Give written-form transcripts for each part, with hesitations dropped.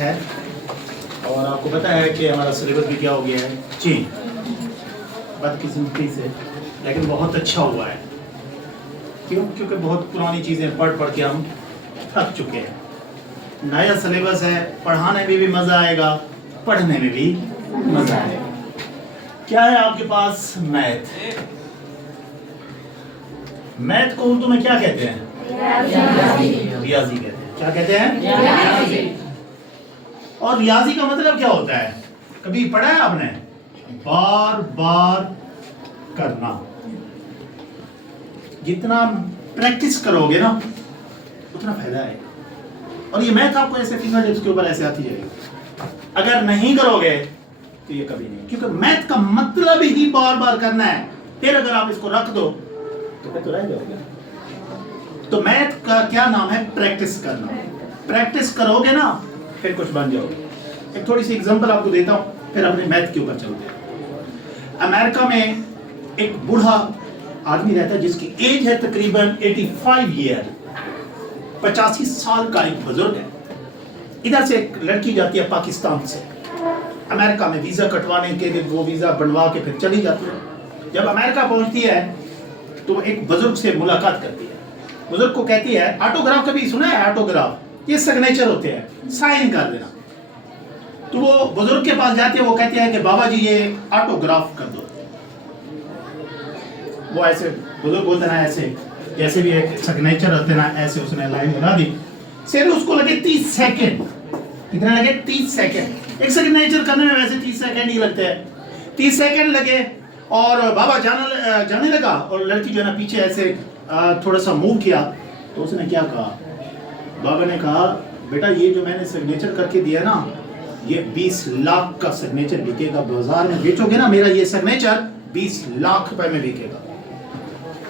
ہے اور آپ کو پتا ہے کہ ہمارا سلیبس بھی کیا ہو گیا ہے چینج بدقسمتی سے، لیکن بہت اچھا ہوا ہے. کیوں؟ کیونکہ بہت پرانی چیزیں پڑھ کے ہم تھک چکے ہیں. نیا سلیبس ہے، پڑھانے میں بھی مزہ آئے گا، پڑھنے میں بھی مزہ آئے گا. کیا ہے آپ کے پاس؟ میتھ. میتھ کو اردو میں کیا کہتے ہیں؟ ریاضی کہتے ہیں. کیا کہتے ہیں؟ ریاضی. اور ریاضی کا مطلب کیا ہوتا ہے؟ کبھی پڑھا ہے آپ نے؟ بار بار کرنا. جتنا پریکٹس کرو گے نا اتنا فائدہ ہے. اور یہ میتھ آپ کو ایسے فنگر ٹپس کے اوپر ایسے آتی جائے گی. اگر نہیں کرو گے تو یہ کبھی نہیں، کیونکہ میتھ کا مطلب ہی بار بار کرنا ہے. پھر اگر آپ اس کو رکھ دو تو پھر تو رہ جاؤ گے. تو میتھ کا کیا نام ہے؟ پریکٹس کرنا. پریکٹس کرو گے نا پھر کچھ بن جاؤ گے. ایک تھوڑی سی اگزامپل آپ کو دیتا ہوں، پھر اپنے میتھ کے اوپر چلتے ہیں. امریکہ میں ایک بوڑھا آدمی رہتا ہے جس کی ایج ہے تقریباً 85 ایئر، 85 سال کا ایک بزرگ ہے. ادھر سے ایک لڑکی جاتی ہے پاکستان سے امریکہ میں ویزا کٹوانے کے لیے، وہ ویزا بنوا کے پھر چلی جاتی ہے. جب امریکہ پہنچتی ہے تو ایک بزرگ سے ملاقات کرتی ہے. بزرگ کو کہتی ہے آٹوگراف، کبھی سنا ہے آٹوگراف؟ یہ سگنیچر ہوتے ہیں، سائن کر دینا. تو وہ بزرگ کے پاس جاتی ہے، وہ کہتی ہے کہ بابا جی یہ آٹوگراف کر دو. وہ ایسے بزرگ بولتے نا، ایسے جیسے بھی ایک سگنیچر ہوتے نا، ایسے اس نے لائن بنا دی. صرف اس کو لگے 30 سیکنڈ. کتنے لگے؟ 30 سیکنڈ. ایک سگنیچر کرنے میں ویسے 30 سیکنڈ ہی لگتے ہیں. 30 سیکنڈ لگے اور بابا جانے لگا، اور لڑکی جو ہے نا پیچھے ایسے تھوڑا سا موو کیا. تو اس نے کیا کہا؟ بابا نے کہا بیٹا یہ جو میں نے سگنیچر کر کے دیا نا، یہ 20 لاکھ کا سگنیچر بکے گا. بازار میں بیچو گے نا میرا یہ سگنیچر 20 لاکھ روپے میں بکے گا.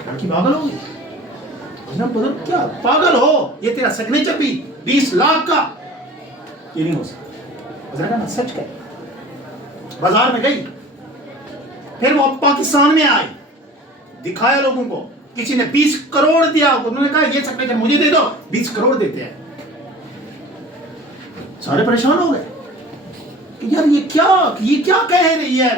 لڑکی پاگل ہو گئی. کیا پاگل ہو؟ یہ تیرا سگنیچر بھی 20 لاکھ کا؟ یہ نہیں ہو سکتا. سچ کہ بازار میں گئی، پھر وہ پاکستان میں آئی، دکھایا لوگوں کو. کسی نے 20 کروڑ دیا، انہوں نے کہا یہ سگنیچر مجھے دے دو، 20 کروڑ دیتے ہیں. سارے پریشان ہو گئے کہ یار یہ کیا کہہ رہی ہے؟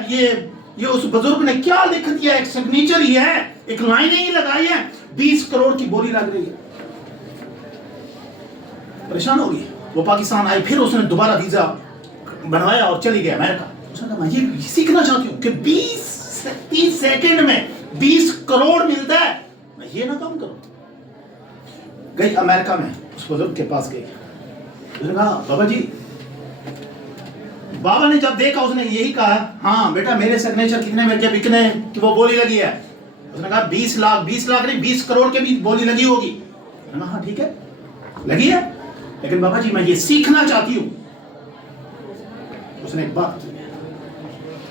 یہ اس بزرگ نے کیا لکھ دیا؟ ایک سگنیچر ہی ہے، ایک لائن ہی لگائی ہے، 20 کروڑ کی بولی لگ رہی ہے. پریشان ہو گئی. وہ پاکستان آئی، پھر اس نے دوبارہ ویزا بنوایا اور چلی گئی امریکہ. اس نے کہا میں یہ سیکھنا چاہتی ہوں کہ 30 سیکنڈ میں 20 کروڑ ملتا ہے، میں یہ نہ کام کروں. گئی امریکہ میں، اس بزرگ کے پاس گئی. اس نے کہا بابا جی، بابا نے جب دیکھا اس نے یہی کہا ہاں بیٹا میرے سگنیچر کتنے میں کیا بکنے کہ وہ بولی لگی ہے. اس نے کہا 20 لاکھ نہیں 20 کروڑ کے بھی بولی لگی ہوگی. میں نے کہا ہاں ٹھیک ہے لگی ہے، لیکن بابا جی میں یہ سیکھنا چاہتی ہوں. اس نے ایک بات کی،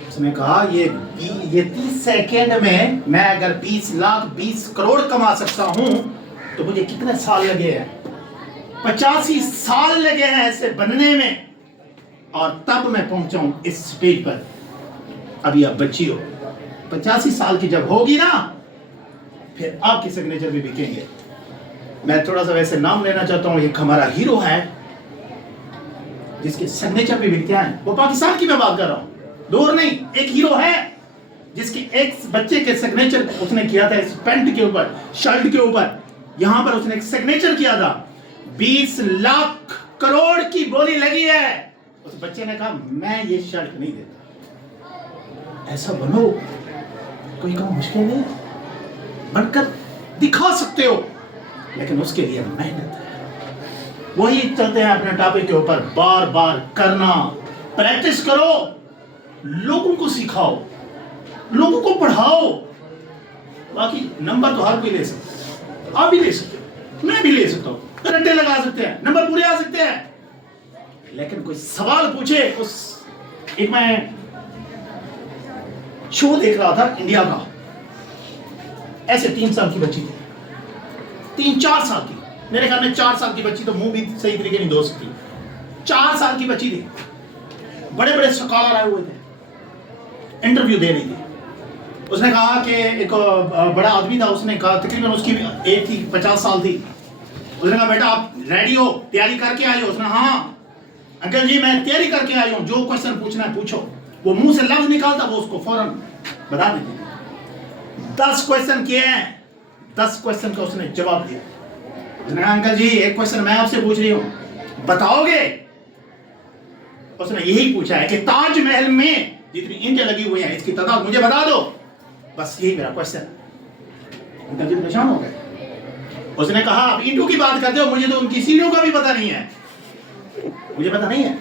اس نے کہا یہ 30 سیکنڈ میں اگر 20 لاکھ 20 کروڑ کما سکتا ہوں تو مجھے کتنے سال لگے ہیں؟ 85 سال لگے ہیں ایسے بننے میں، اور تب میں پہنچا ہوں اس سٹیج پر. ابھی آپ بچی ہو، 85 سال کی جب ہوگی نا پھر آپ کے سگنیچر بھی بکیں گے. میں تھوڑا سا ویسے نام لینا چاہتا ہوں. ایک ہمارا ہیرو ہے جس کے سگنیچر بھی بکتے ہیں. وہ پاکستان کی میں بات کر رہا ہوں، دور نہیں. ایک ہیرو ہے جس کے ایک بچے کے سگنیچر اس نے کیا تھا اس پینٹ کے اوپر، شرٹ کے اوپر. یہاں پر اس نے ایک سگنیچر کیا تھا، 20 لاکھ کروڑ کی بولی لگی ہے. اس بچے نے کہا میں یہ شرٹ نہیں دیتا. ایسا بنو، کوئی کام مشکل نہیں، بن کر دکھا سکتے ہو، لیکن اس کے لیے محنت ہے. وہی چلتے ہیں اپنے ٹاپک کے اوپر. بار بار کرنا، پریکٹس کرو، لوگوں کو سکھاؤ، لوگوں کو پڑھاؤ. باقی نمبر تو ہر کوئی لے سکتا ہے. آپ بھی لے سکتے ہو، میں بھی لے سکتا ہوں، رٹے لگا سکتے ہیں، نمبر پورے آ سکتے ہیں. لیکن کوئی سوال پوچھے. ایک میں شو دیکھ رہا تھا انڈیا کا، ایسے 3 سال کی بچی تھی، 3-4 سال کی، میرے خیال میں 4 سال کی بچی تو منہ بھی صحیح طریقے نہیں دھو سکتی. 4 سال کی بچی تھی، بڑے بڑے اسکالر آئے ہوئے تھے، انٹرویو دے رہی تھی. اس نے کہا کہ ایک بڑا آدمی تھا، اس نے کہا تقریباً اس کی ایج تھی 50 سال تھی. اس نے کہا بیٹا آپ ریڈی ہو، تیاری کر کے آئی ہو؟ اس نے ہاں. انکل جی میں تیاری کر کے آئی ہوں، جو کوشچن پوچھنا ہے پوچھو. وہ منہ سے لفظ نکالتا وہ اس کو فوراً بتا دیتی. 10 کوشچن کیے ہیں، 10 کوشچن کا اس نے جواب دیا. اس نے کہا انکل جی ایک کوشچن میں آپ سے پوچھ رہی ہوں، بتاؤ گے؟ اس نے یہی پوچھا ہے کہ تاج محل میں جتنی اینٹیں لگی ہوئی ہیں اس کی تعداد مجھے بتا دو، بس یہی میرا کوشچن. انکل جی پریشان ہو گئے. اس نے کہا آپ اینٹوں کی بات کرتے ہو، مجھے تو ان کی سیڑھیوں کا بھی پتہ نہیں ہے، مجھے پتہ نہیں ہے.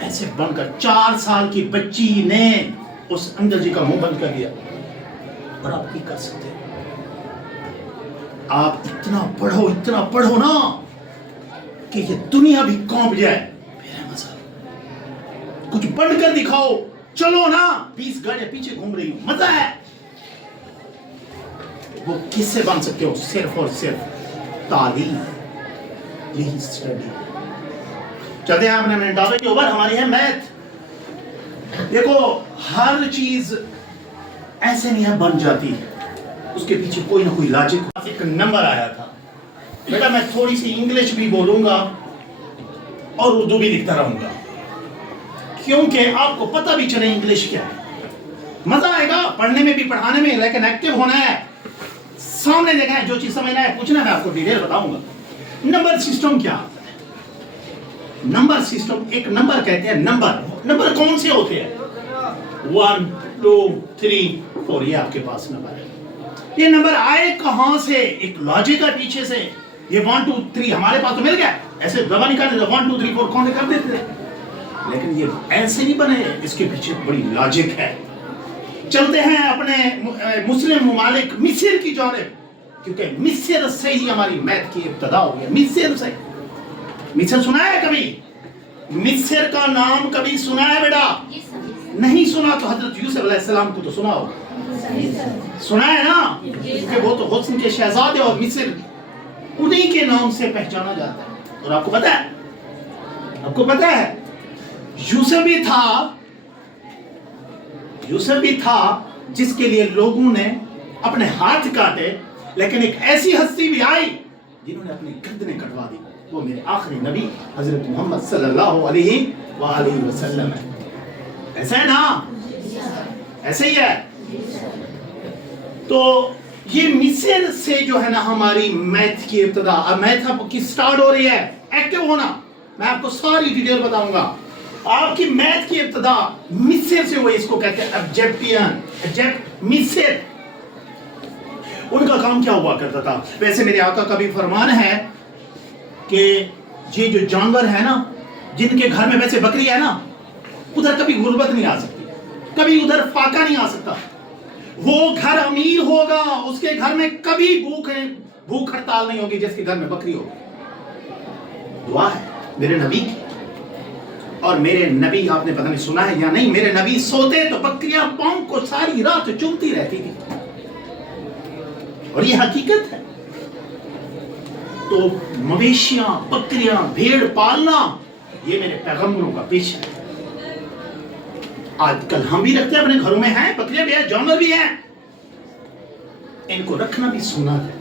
ایسے بن کر 4 سال کی بچی نے اس انکل جی کا منہ بند کر دیا. اور آپ کی کر سکتے ہیں، آپ اتنا پڑھو نا کہ یہ دنیا بھی کانپ جائے. کچھ بن کر دکھاؤ، چلو نا 20 گاڑیاں پیچھے گھوم رہی ہوں، مزہ ہے. وہ کس سے بن سکتے ہو؟ صرف اور صرف تعلیم، یہی اسٹڈی. چلتے ہیں اپنے ٹاپک کے اوپر. ہماری ہے میتھ. دیکھو ہر چیز ایسے نہیں ہے بن جاتی، اس کے پیچھے کوئی نہ کوئی لاجک. ایک نمبر آیا تھا بیٹا، میں تھوڑی سی انگلش بھی بولوں گا اور اردو بھی لکھتا رہوں گا، کیونکہ آپ کو پتہ بھی چلے انگلش کیا ہے. مزہ آئے گا پڑھنے میں بھی پڑھانے میں، لیکن ایکٹیو ہونا ہے، سامنے دیکھنا ہے، جو چیز سمجھنا ہے پوچھنا ہے. میں آپ کو ڈیٹیل بتاؤں گا. نمبر سسٹم کیا ہوتا ہے؟ نمبر سسٹم، ایک نمبر کہتے ہیں نمبر کون سے ہوتے ہیں؟ 1 2 3 4. یہ آپ کے پاس نمبر ہے. یہ نمبر آئے کہاں سے؟ ایک لاجک ہے پیچھے سے. یہ 1 2 3 ہمارے پاس تو مل گیا، ایسے دبا نکال دیتے 1 2 3 4 کاؤنٹ کر دیتے تھے. لیکن یہ ایسے نہیں بنے، اس کے پیچھے بڑی لاجک ہے. چلتے ہیں اپنے مسلم ممالک مصر کی جانب، کیونکہ مصر سے ہی ہماری میتھ کی ابتدا ہو گئی. مصر سے. مصر سنا ہے کبھی؟ مصر کا نام کبھی سنا ہے بیٹا؟ نہیں سنا تو حضرت یوسف علیہ السلام کو تو سنا ہوگا، سنا ہے نا، کیونکہ وہ تو حسن کے شہزادے اور مصر انہی کے نام سے پہچانا جاتا ہے. اور آپ کو پتہ ہے یوسف بھی تھا جس کے لیے لوگوں نے اپنے ہاتھ کاٹے، لیکن ایک ایسی ہستی بھی آئی جنہوں نے اپنی گردنیں کٹوا دی. وہ میرے آخری نبی حضرت محمد صلی اللہ علیہ وآلہ وسلم ہے. ایسا ہے نا؟ ایسے ہی ہے. تو یہ مصر سے جو ہے نا ہماری میتھ کی ابتدا. میتھ اب کی سٹارٹ ہو رہی ہے. ایکٹیو ہونا، میں آپ کو ساری ڈیٹیل بتاؤں گا. آپ کی میتھ کی ابتدا مصر سے ہوئی. اس کو کہتے ہیں مصر. ان کا کام کیا ہوا کرتا تھا؟ ویسے میرے آقا کا بھی فرمان ہے کہ یہ جو جانور ہے نا، جن کے گھر میں ویسے بکری ہے نا، ادھر کبھی غربت نہیں آ سکتی، کبھی ادھر فاقہ نہیں آ سکتا. وہ گھر امیر ہوگا، اس کے گھر میں کبھی بھوک ہڑتال نہیں ہوگی جس کے گھر میں بکری ہوگی. دعا ہے میرے نبی کی. اور میرے نبی، آپ نے پتہ نہیں سنا ہے یا نہیں، میرے نبی سوتے تو بکریاں پاؤں کو ساری رات چومتی رہتی تھی. اور یہ حقیقت ہے. تو مویشیاں، بکریاں، بھیڑ پالنا یہ میرے پیغمبروں کا پیشہ ہے. آج کل ہم بھی رکھتے ہیں، اپنے گھروں میں ہیں بکریاں بھی ہیں، جانور بھی ہیں. ان کو رکھنا بھی سنت ہے.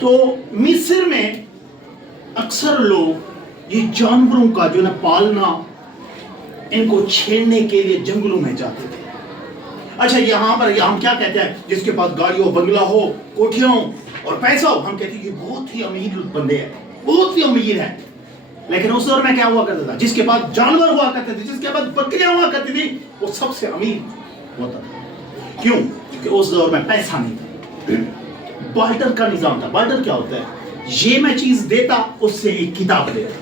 تو مصر میں اکثر لوگ یہ جانوروں کا جو نا پالنا، ان کو چھیڑنے کے لیے جنگلوں میں جاتے تھے. اچھا یہاں پر ہم کیا کہتے ہیں؟ جس کے پاس گاڑی ہو، بنگلہ ہو، کوٹھیاں ہو اور پیسہ ہو، ہم کہتے ہیں یہ بہت ہی امیر بندے ہیں، بہت ہی امیر ہیں. لیکن اس دور میں کیا ہوا کرتا تھا؟ جس کے پاس جانور ہوا کرتے تھے، جس کے پاس بکریاں ہوا کرتی تھی، وہ سب سے امیر ہوتا تھا. کیوں؟ کیونکہ اس دور میں پیسہ نہیں تھا، بارٹر کا نظام تھا. بارٹر کیا ہوتا ہے؟ یہ میں چیز دیتا، اس سے ایک کتاب دیتا.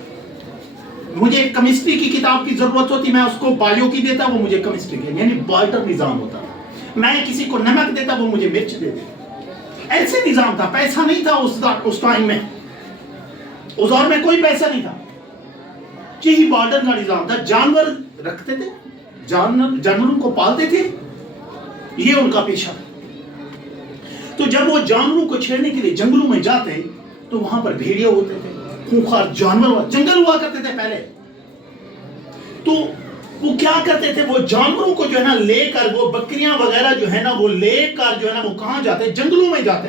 مجھے کیمسٹری کی کتاب کی ضرورت ہوتی، میں اس کو بایو کی دیتا، وہ مجھے کیمسٹری کی. یعنی بارٹر نظام ہوتا. میں کسی کو نمک دیتا، وہ مجھے مرچ دیتے. ایسے نظام تھا. پیسہ نہیں تھا اس ٹائم میں، اس دور میں کوئی پیسہ نہیں تھا. یہی بارٹر کا نظام تھا. جانور رکھتے تھے، جانوروں کو پالتے تھے، یہ ان کا پیشہ تھا. تو جب وہ جانوروں کو چھیڑنے کے لیے جنگلوں میں جاتے تو وہاں پر بھیڑیے ہوتے تھے، خونخوار جانور، جنگل ہوا کرتے تھے پہلے. تو وہ کیا کرتے تھے؟ وہ جانوروں کو جو ہے نا لے کر، وہ بکریاں وغیرہ جو ہے نا وہ لے کر جو ہے نا وہ کہاں جاتے؟ جنگلوں میں جاتے.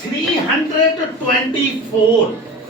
324,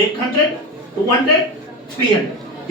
100, 200, 300,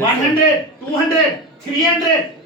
100, 200, 300,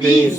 20,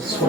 100।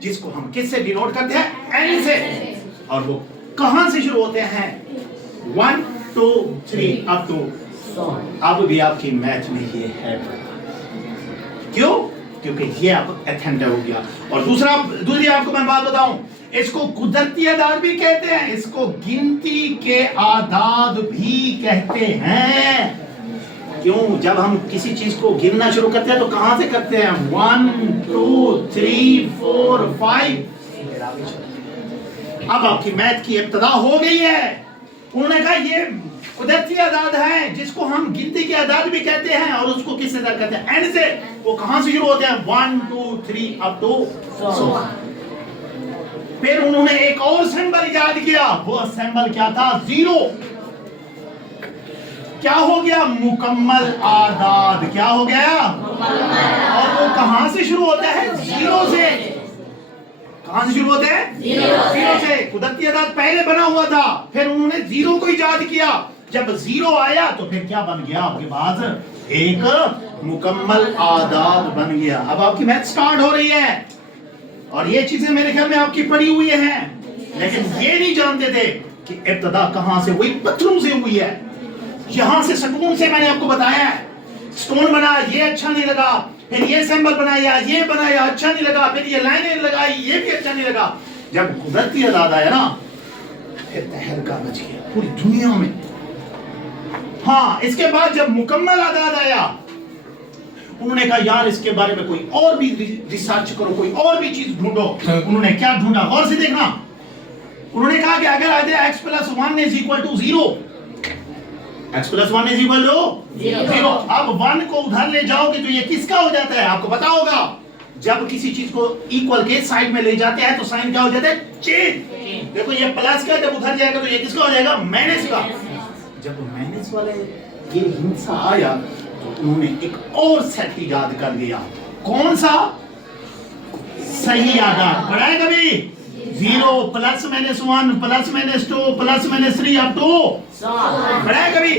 جس کو ہم کس سے ڈینوٹ کرتے ہیں؟ این سے. اور وہ کہاں سے شروع ہوتے ہیں؟ 1 2 3 up to. اب بھی آپ کی میتھ میں یہ ہے. کیوں؟ کیونکہ یہ اب اتھینٹک ہو گیا. اور دوسری آپ کو میں بات بتاؤں، اس کو قدرتی اعداد بھی کہتے ہیں، اس کو گنتی کے اعداد بھی کہتے ہیں. کیوں؟ جب ہم کسی چیز کو گننا شروع کرتے ہیں تو کہاں سے کرتے ہیں؟ 1 2 3 4 5. اب آپ کی میتھ کی ابتدا ہو گئی ہے. انہوں نے کہا یہ قدرتی اعداد ہیں جس کو ہم گنتی کے اعداد بھی کہتے ہیں، اور اس کو کس سے ضرب کرتے ہیں؟ این سے. وہ کہاں سے شروع ہوتے ہیں؟ 1 2 3 up to 100. پھر انہوں نے ایک اور سمبل ایجاد کیا. وہ سمبل کیا تھا؟ 0. کیا ہو گیا؟ مکمل اعداد. کیا ہو گیا؟ اور وہ کہاں سے شروع ہوتا ہے؟ 0 سے. کہاں سے شروع ہوتے ہیں؟ 0 سے. قدرتی اعداد پہلے بنا ہوا تھا، پھر انہوں نے 0 کو ایجاد کیا. جب 0 آیا تو پھر کیا بن گیا؟ آپ کے پاس ایک مکمل اعداد بن گیا. اب آپ کی میتھ سٹارٹ ہو رہی ہے، اور یہ چیزیں میرے خیال میں آپ کی پڑھی ہوئی ہیں، لیکن یہ نہیں جانتے تھے کہ ابتدا کہاں سے ہوئی؟ پتھروں سے ہوئی ہے. یہاں سے سٹون سے میں نے آپ کو بتایا ہے. سٹون بنا، یہ اچھا نہیں لگا، پھر یہ سمبل بنایا، یہ بنایا، اچھا نہیں لگا، پھر یہ لائنیں لگائی، یہ بھی اچھا نہیں لگا. جب قدرتی اعداد آیا نا، پھر تہلکہ مچ گیا پوری دنیا میں. ہاں، اس کے بعد جب مکمل اعداد آیا، انہوں نے کہا یار اس کے بارے میں کوئی اور بھی ریسرچ کرو، کوئی اور بھی چیز ڈھونڈو. انہوں نے کیا ڈھونڈا؟ غور سے دیکھنا. انہوں نے کہا کہ اگر آ جائے x + 1 = 0، x + 1 = 0. اب 1 کو ادھر لے جاؤ گے تو یہ کس کا ہو جاتا ہے؟ آپ کو پتا ہوگا، جب کسی چیز کو ایکول کے سائڈ میں لے جاتے ہیں تو سائن کیا ہو جاتا ہے؟ چینج. دیکھو یہ پلس کا، جب ادھر جائے گا تو یہ کس کا ہو جائے گا؟ مائنس کا. جب مائنس والے یہ ہنسا آیا تو انہوں نے ایک اور سیٹ ایجاد کر دیا. کون سا؟ صحیح اعداد. پڑھا ہے کبھی؟ 0 + -1 + -2 + -3 up to 100. پڑھا ہے کبھی؟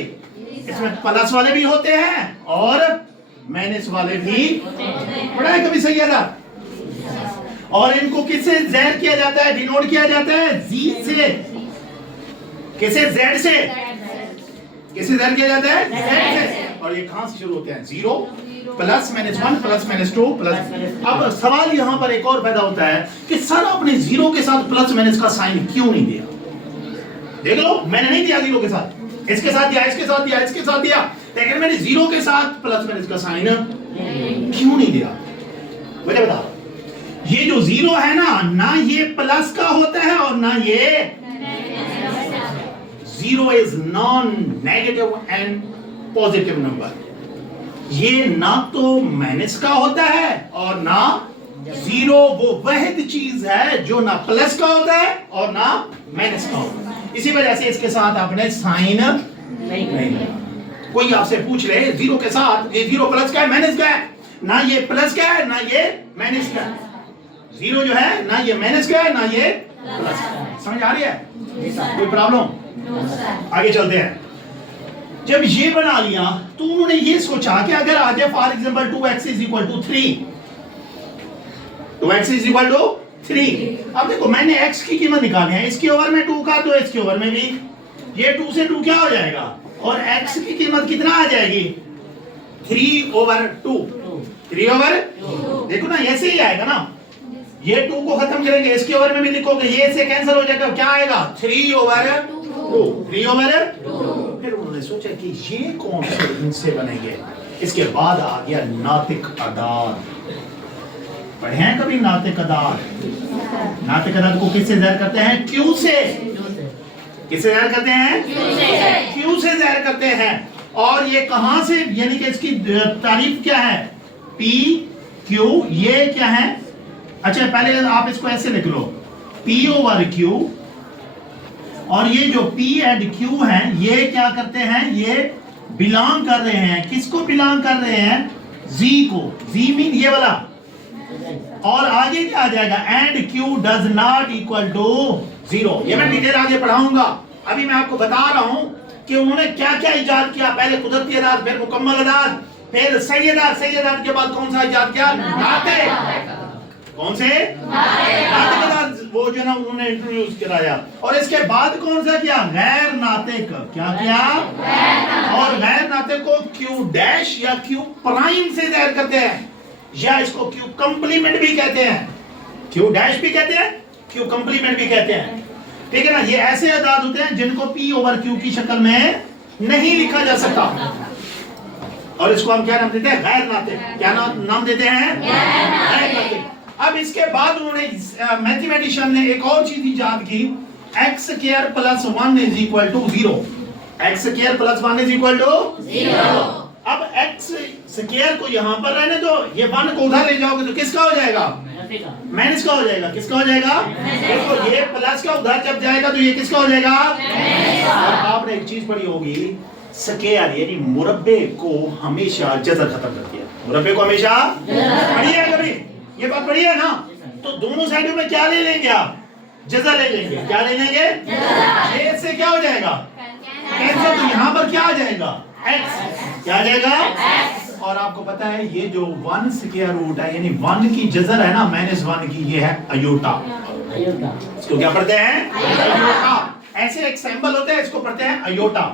اس میں پلس والے بھی ہوتے ہیں اور مائنس والے بھی. پڑھا ہے کبھی صحیح اعداد؟ اور ان کو کس سے ظاہر کیا جاتا ہے؟ ڈینوٹ کیا جاتا ہے Z سے. کسے؟ Z سے. کسے ظاہر کیا جاتا ہے؟ Z سے. اور یہ کہاں سے شروع ہوتے ہیں؟ 0 + -1 + -2 اب سوال یہاں پر ایک اور پیدا ہوتا ہے کہ سر آپ نے 0 کے ساتھ پلس مائنس کا سائن کیوں نہیں دیا؟ دیکھ لو، میں نے نہیں دیا 0 کے ساتھ، اس کے ساتھ دیا، اس کے ساتھ دیا، اس کے ساتھ دیا، لیکن میں نے 0 کے ساتھ پلس مائنس کا سائن کیوں نہیں دیا؟ وجہ بتا. یہ جو 0 ہے نا، نہ یہ پلس کا ہوتا ہے اور نہ یہ. 0 is non-negative and positive number. یہ نہ تو مائنس کا ہوتا ہے اور نہ 0 وہ واحد چیز ہے جو نہ پلس کا ہوتا ہے اور نہ مائنس کا ہوتا ہے. اسی وجہ سے اس کے ساتھ آپ نے سائن نہیں. کوئی آپ سے پوچھ لے 0 کے ساتھ یہ 0 پلس کا ہے مائنس کا ہے؟ نہ یہ پلس کا ہے نہ یہ مائنس کا ہے. 0 جو ہے نہ یہ مائنس کا ہے نہ یہ پلس کا ہے. سمجھ آ رہی ہے؟ کوئی پرابلم؟ آگے چلتے ہیں. جب یہ بنا لیا تو انہوں نے یہ سوچا کہ اگر آ جائے فار ایگزامپل 2x = 3، 2x = 3. اب دیکھو میں نے x کی قیمت نکالنی ہے، اس کے اوور میں 2 کا تو اس کے اوور میں بھی. یہ 2 سے 2 کیا ہو جائے گا؟ اور x کی قیمت کتنا آ جائے گی؟ 3/2. 3/2. دیکھو نا ایسے ہی آئے گا نا. یہ 2 کو ختم کریں گے، اس کے اوور میں بھی لکھو گے، یہ سے کینسل ہو جائے گا. کیا آئے گا؟ 3/2. 3/2. پھر انہوں نے سوچا کہ یہ کون سے ان سے بنیں گے. اس کے بعد آ گیا ناطق اعداد. پڑھے ہیں کبھی ناطق اعداد؟ ناطق اعداد کو کس سے ظاہر کرتے ہیں؟ Q سے. کس سے ظاہر کرتے ہیں؟ Q سے ظاہر کرتے ہیں. اور یہ کہاں سے، یعنی کہ اس کی تعریف کیا ہے؟ P Q. یہ کیا ہے؟ اچھا پہلے آپ اس کو ایسے لکھ لو، P/Q. اور یہ جو P and Q ہیں یہ کیا کرتے ہیں؟ یہ بلانگ کر رہے ہیں. کس کو بلانگ کر رہے ہیں؟ Z کو. Z مین یہ والا. اور آگے کیا آ جائے گا؟ and Q does not equal to 0. یہ میں ڈیٹیل آگے پڑھاؤں گا. ابھی میں آپ کو بتا رہا ہوں کہ انہوں نے کیا کیا ایجاد کیا. پہلے قدرتی اعداد، پھر مکمل اعداد، پھر صحیح اعداد. صحیح اعداد کے بعد کون سا ایجاد کیا؟ ناطق. کون سے؟ ناطق، وہ جو نا انہوں نے انٹروڈیوس کرایا. اور اس کے بعد کون سا کیا؟ غیر ناطق. کیا کیا؟ اور غیر ناطق کو کیو ڈیش یا کیو پرائم سے ظاہر کرتے ہیں، یا اس کو کیو کمپلیمنٹ بھی کہتے ہیں. کیو ڈیش بھی کہتے ہیں، کیو کمپلیمنٹ بھی کہتے ہیں. ٹھیک ہے نا؟ یہ ایسے اعداد ہوتے ہیں جن کو پی اوور کیو کی شکل میں نہیں لکھا جا سکتا، اور اس کو ہم کیا نام دیتے ہیں؟ غیر ناطق. کیا نام دیتے ہیں؟ غیر ناطق. اب اس کے بعد انہوں نے میتھمیٹیشین نے ایک اور چیز ایجاد کی، x square plus 1 is equal to 0. X square plus 1 is equal to 0. اب ایکس اسکوائر کو یہاں پر رہنے دو، یہ 1 کو ادھر لے جاؤ گے تو کس کا ہو جائے گا؟ مائنس کا ہو جائے گا. کس کا ہو جائے گا؟ دیکھو یہ پلس کا ادھر جب جائے گا تو یہ کس کا ہو جائے گا؟ اور آپ نے ایک چیز پڑھی ہوگی، اسکوائر یعنی مربع کو ہمیشہ جذر ختم کرتی ہے. مربع کو ہمیشہ پڑھی ہے کبھی؟ یہ بات پڑھی ہے نا؟ تو دونوں سائڈوں میں کیا لے لیں گے آپ؟ جذر لے لیں گے. کیا لے لیں گے؟ یہ سے کیا ہو جائے گا؟ کینسل. تو یہاں پر کیا آ جائے گا؟ ایکس. کیا آ جائے گا؟ اور آپ کو پتا ہے یہ جو 1 اسکوائر روٹ ہے یعنی 1 کی جذر ہے نا -1 کی، یہ ہے ایوٹا. اس کو کیا پڑھتے ہیں؟ ایوٹا. ایسے ایک سمبل ہوتے ہیں، اس کو پڑھتے ہیں ایوٹا.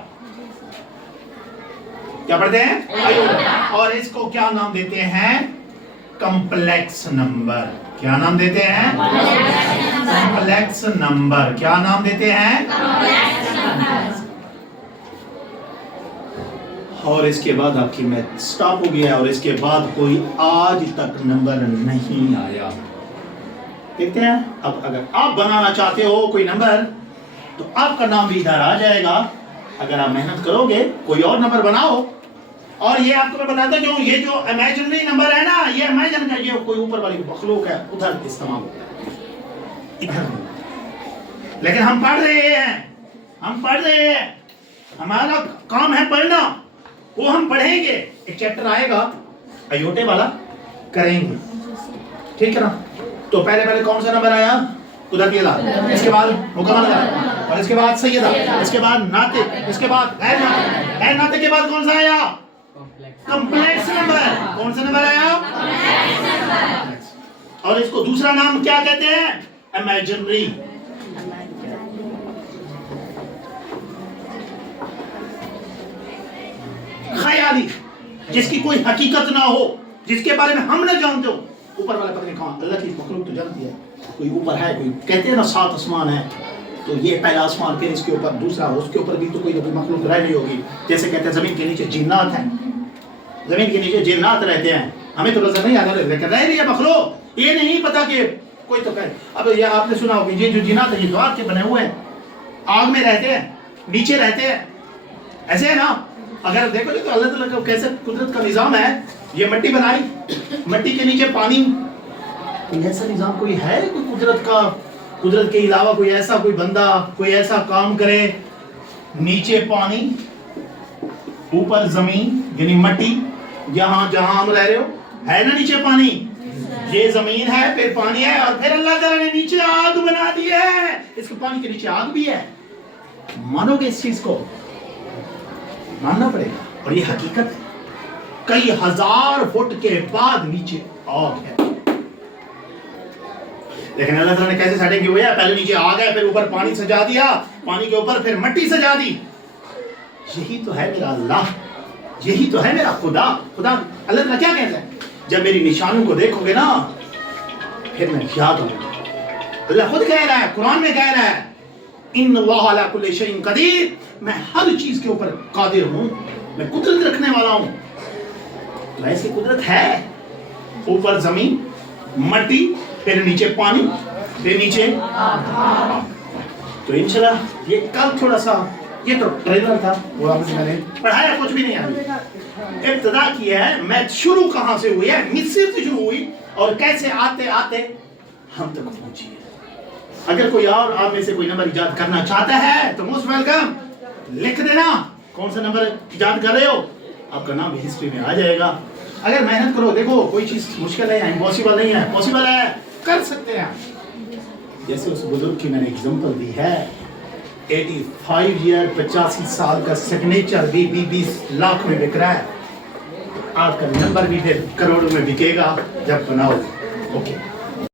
کیا پڑھتے ہیں؟ ایوٹا. اور اس کو کیا نام دیتے ہیں؟ Complex number. کیا نام دیتے ہیں؟ Complex number. کیا نام دیتے ہیں؟ اور اس کے بعد آپ کی میتھ سٹاپ ہو گیا، اور اس کے بعد کوئی آج تک نمبر نہیں آیا. دیکھتے ہیں اب اگر آپ بنانا چاہتے ہو کوئی نمبر تو آپ کا نام بھی ادھر آ جائے گا. اگر آپ محنت کرو گے کوئی اور نمبر بناؤ. اور یہ آپ کو میں بتاتا ہوں، یہ جو امیجنری نمبر ہے نا، یہ امیجن کا یہ کوئی اوپر والی مخلوق ہے، ادھر استعمال ہوتا ہے ادھر. لیکن ہم پڑھ رہے ہیں، ہمارا کام ہے پڑھنا. وہ ہم پڑھیں گے، ایک چیپٹر آئے گا ایوٹے والا، کریں گے. ٹھیک ہے نا؟ تو پہلے کون سا نمبر آیا؟ قدرتی اعداد. اس کے بعد مکمل اعداد، اور اس کے بعد سیدہ، اس کے بعد ناطق، اس کے بعد غیر ناطق. غیر ناطق کے بعد کون سا آیا؟ Complex number. کون سا نمبر آیا؟ اور اس کو دوسرا نام کیا کہتے ہیں؟ امیجنری. خیالی، جس کی کوئی حقیقت نہ ہو، جس کے بارے میں ہم نہ جانتے ہو. اوپر والا پتہ نہیں کہاں، اللہ کی مخلوق تو جانتی ہے. کوئی اوپر ہے، کوئی کہتے ہیں نا 7 آسمان ہے، تو یہ پہلا آسمان، پھر اس کے اوپر دوسرا، اس کے اوپر بھی تو کوئی نہ کوئی مخلوق رہ رہی ہوگی. جیسے کہتے ہیں زمین کے نیچے جنات ہیں، زمین کے نیچے جنات رہتے ہیں، ہمیں تو نظر نہیں آتا لیکن رہ رہی ہے مخلوق. یہ نہیں پتا کہ کوئی تو کہے. اب یہ آپ نے سنا ہوگا یہ جو جنات ہیں یہ دعا کے بنے ہوئے ہیں، آگ میں رہتے ہیں، نیچے رہتے ہیں. ایسے ہے نا؟ اگر دیکھو تو اللہ تعالیٰ کا کیسے قدرت کا نظام ہے. یہ مٹی بنائی، مٹی کے نیچے پانی. کوئی ایسا نظام کوئی ہے کوئی قدرت کا؟ قدرت کے علاوہ کوئی ایسا کوئی بندہ کوئی ایسا کام کرے؟ نیچے پانی، اوپر زمین یعنی مٹی. یہاں جہاں ہم رہ رہے ہو ہے نا نیچے پانی، یہ زمین ہے، پھر پانی ہے، اور پھر اللہ تعالیٰ نے نیچے آگ بنا دی ہے. اس کو پانی کے نیچے آگ بھی ہے. مانو گے اس چیز کو؟ ماننا پڑے گا. اور یہ حقیقت ہے. کئی ہزار فٹ کے بعد نیچے آگ ہے. لیکن اللہ تعالیٰ نے کیسے سیٹنگ کی ہوئی ہے؟ پہلے نیچے آگ ہے، پھر اوپر پانی سجا دیا، پانی کے اوپر پھر مٹی سجا دی. یہی تو ہے میرا اللہ، یہی تو ہے میرا خدا. اللہ تعالیٰ کیا کہتا ہے؟ جب میری نشانوں کو دیکھو گے نا پھر میں یاد ہوں. اللہ خود کہہ رہا ہے، قرآن میں کہہ رہا ہے، ان اللہ علی کل شیء قدیر، میں ہر چیز کے اوپر قادر ہوں، میں قدرت رکھنے والا ہوں. تو ایسی قدرت ہے. اوپر زمین، مٹی، پھر نیچے پانی، پھر نیچے. تو انشاءاللہ یہ کل تھوڑا سا، یہ تو ٹریلر تھا، وہ آپ میں نے پڑھایا کچھ بھی نہیں ہے. ابتدا کی ہے میتھ شروع کہاں سے ہوئی ہے؟ مصر سے شروع ہوئی، اور کیسے آتے آتے ہم تک پہنچی ہے. اگر کوئی اور آپ میں سے کوئی نمبر ایجاد کرنا چاہتا ہے تو موسٹ ویلکم، لکھ دینا کون سا نمبر ایجاد کر رہے ہو، آپ کا نام بھی ہسٹری میں آ جائے گا. اگر محنت کرو، دیکھو کوئی چیز مشکل ہے، امپاسبل نہیں ہے، پاسبل ہے، کر سکتے ہیں. جیسے اس بزرگ کی میں نے اگزامپل دی ہے، 85 ایئر 85 سال کا سگنیچر بھی 20 لاکھ میں بک رہا ہے. آپ کا نمبر بھی پھر کروڑوں میں بکے گا جب بناؤ. اوکے.